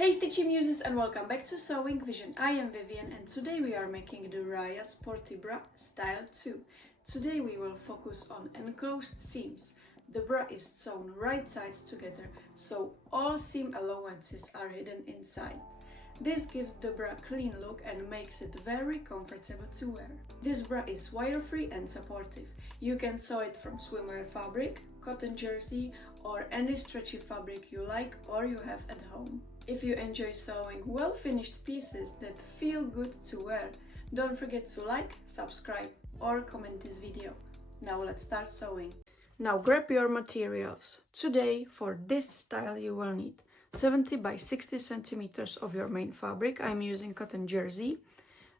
Hey Stitchy Muses and welcome back to Sewing Vision. I am Vivian and today we are making the RAYA Sporty Bra Style 2. Today we will focus on enclosed seams. The bra is sewn right sides together, so all seam allowances are hidden inside. This gives the bra a clean look and makes it very comfortable to wear. This bra is wire-free and supportive. You can sew it from swimwear fabric, cotton jersey, or any stretchy fabric you like or you have at home. If you enjoy sewing well-finished pieces that feel good to wear, don't forget to like, subscribe or comment this video. Now let's start sewing. Now grab your materials. Today for this style you will need 70 by 60 centimeters of your main fabric. I'm using cotton jersey.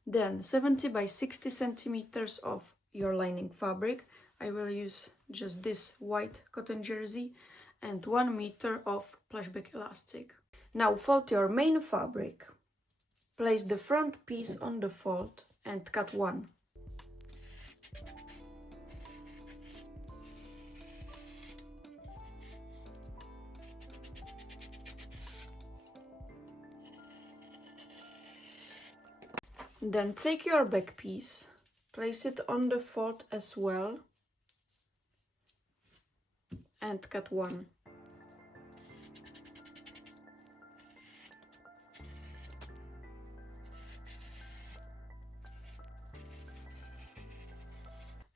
Then 70 by 60 centimeters of your lining fabric. I will use just this white cotton jersey and 1 meter of plushback elastic. Now fold your main fabric. Place the front piece on the fold and cut one. Then take your back piece, place it on the fold as well and cut one.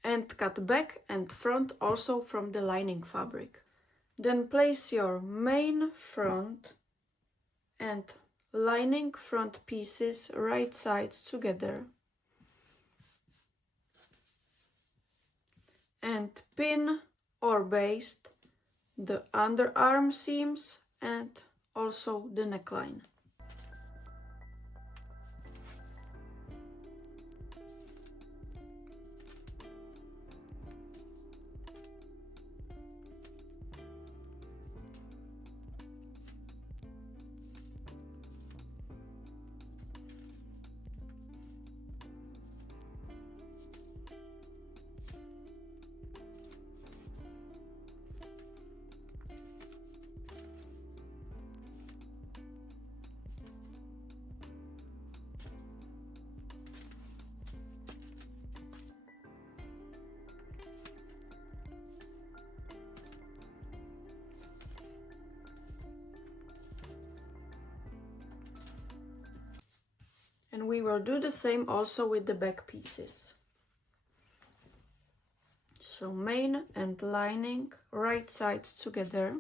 And cut back and front also from the lining fabric. Then place your main front and lining front pieces right sides together and pin or baste the underarm seams and also the neckline. And we will do the same also with the back pieces. So main and lining right sides together.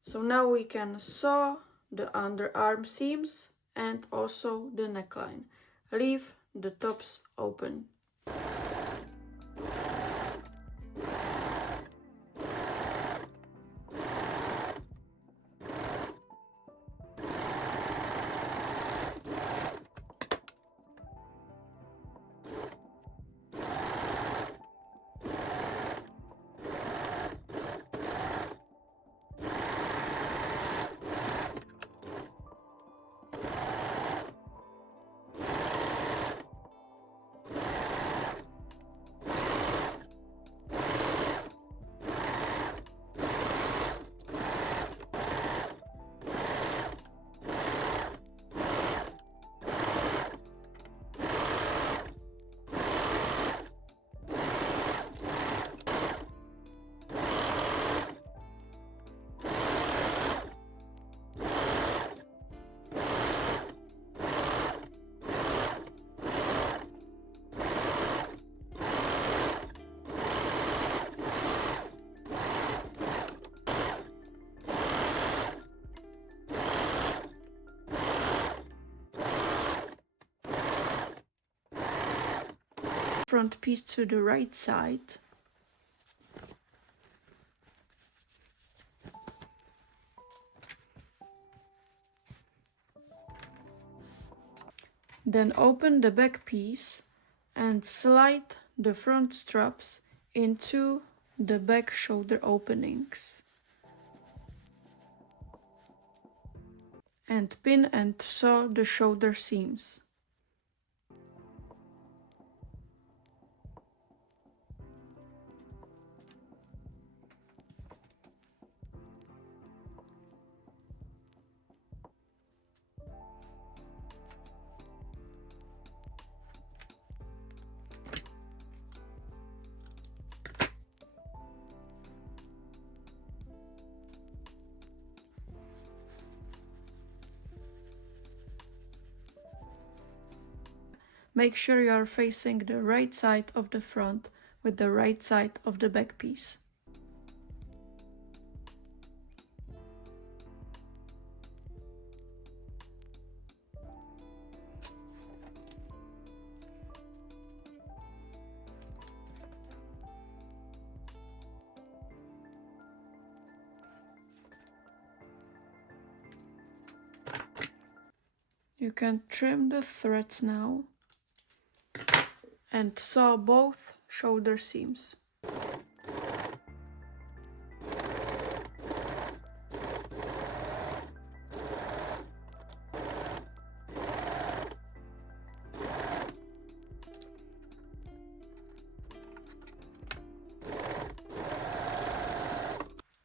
So now we can sew the underarm seams and also the neckline. Leave the tops open. Front piece to the right side. Then open the back piece and slide the front straps into the back shoulder openings. And pin and sew the shoulder seams. Make sure you are facing the right side of the front with the right side of the back piece. You can trim the threads now and sew both shoulder seams.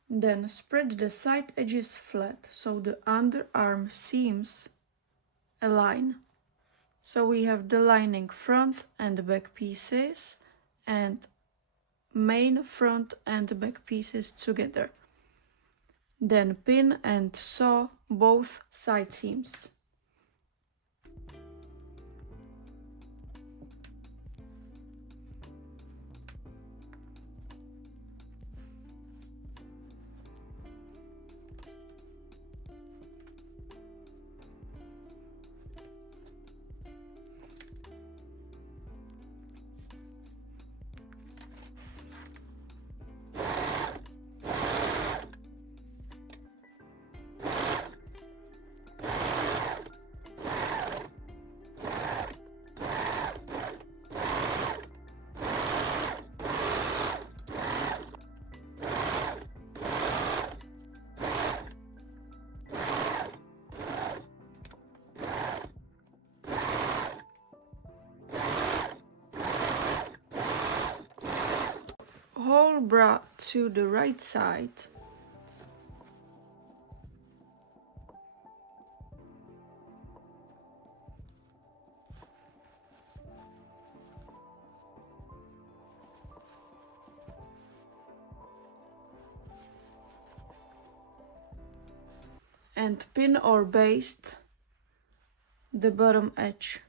Then spread the side edges flat so the underarm seams align. So we have the lining front and back pieces and main front and back pieces together. Then pin and sew both side seams. Whole bra to the right side. And pin or baste the bottom edge.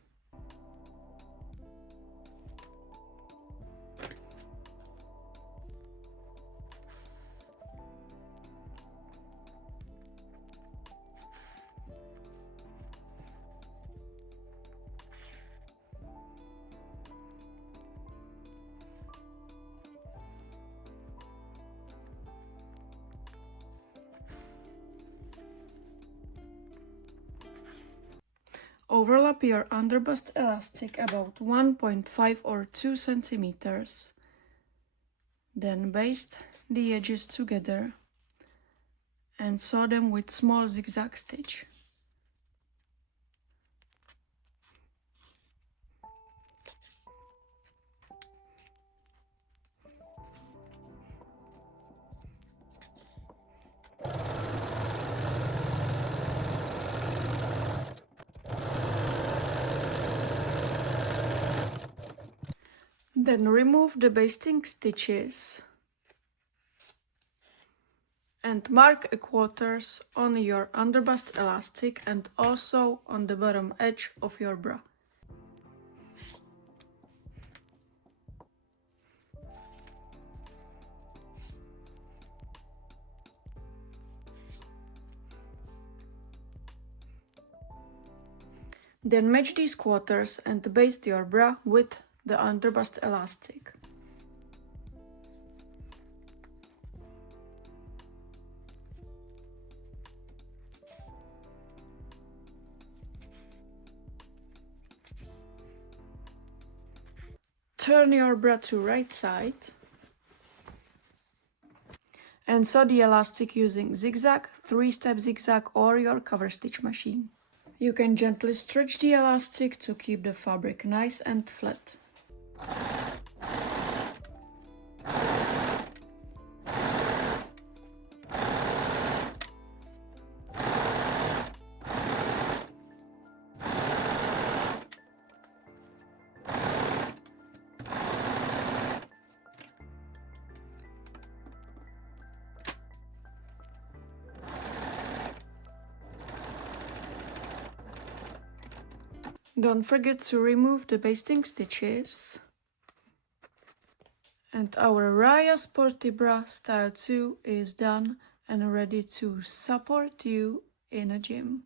Overlap your underbust elastic about 1.5 or 2 centimeters. Then baste the edges together and sew them with small zigzag stitch. Then remove the basting stitches and mark a quarters on your underbust elastic and also on the bottom edge of your bra. Then match these quarters and baste your bra with the underbust elastic. turn your bra to right side and sew the elastic using zigzag, 3-step zigzag or your cover stitch machine. You can gently stretch the elastic to keep the fabric nice and flat. Don't forget to remove the basting stitches. And our RAYA Sporty Bra Style 2 is done and ready to support you in a gym.